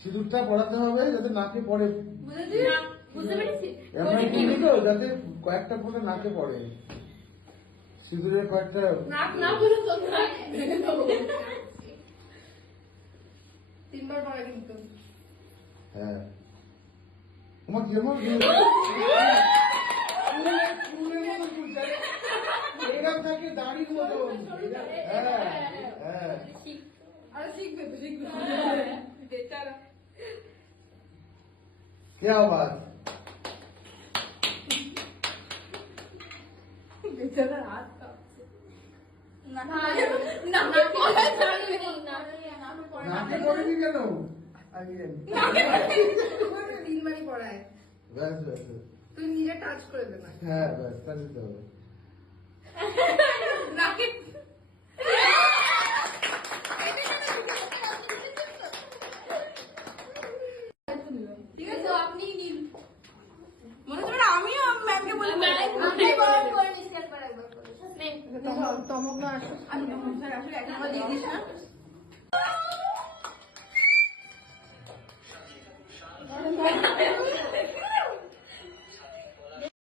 সিঁদুরটা পড়াতে হবে যাতে নাকে পড়ে। বুঝেছিস? বুঝতে পেরেছি। এমন করবি তো যাতে কয়েকটা ফোঁটা নাকে পড়ে। সিঁদুরের কয়েকটা নাক না বলে তো নাক তিনবার পরে কিন্তু। হ্যাঁ। তোমার যেমন এরকম থাকে দাড়ির মতন হ্যাঁ হ্যাঁ আরে শিখবে শিখবে বেচারা কে আওয়াজ বেচারা হাত কাঁপছে না না না নাকে পড়েনি কেন আগে তিনবারই পড়ায় ব্যাস ব্যাস ব্যাস। তুই নিজে টাচ করে দে না হ্যাঁ ব্যাস তাহলে তো তমক না আসো আমি তমক স্যার আসলে এক নম্বর দিয়ে দিস না নে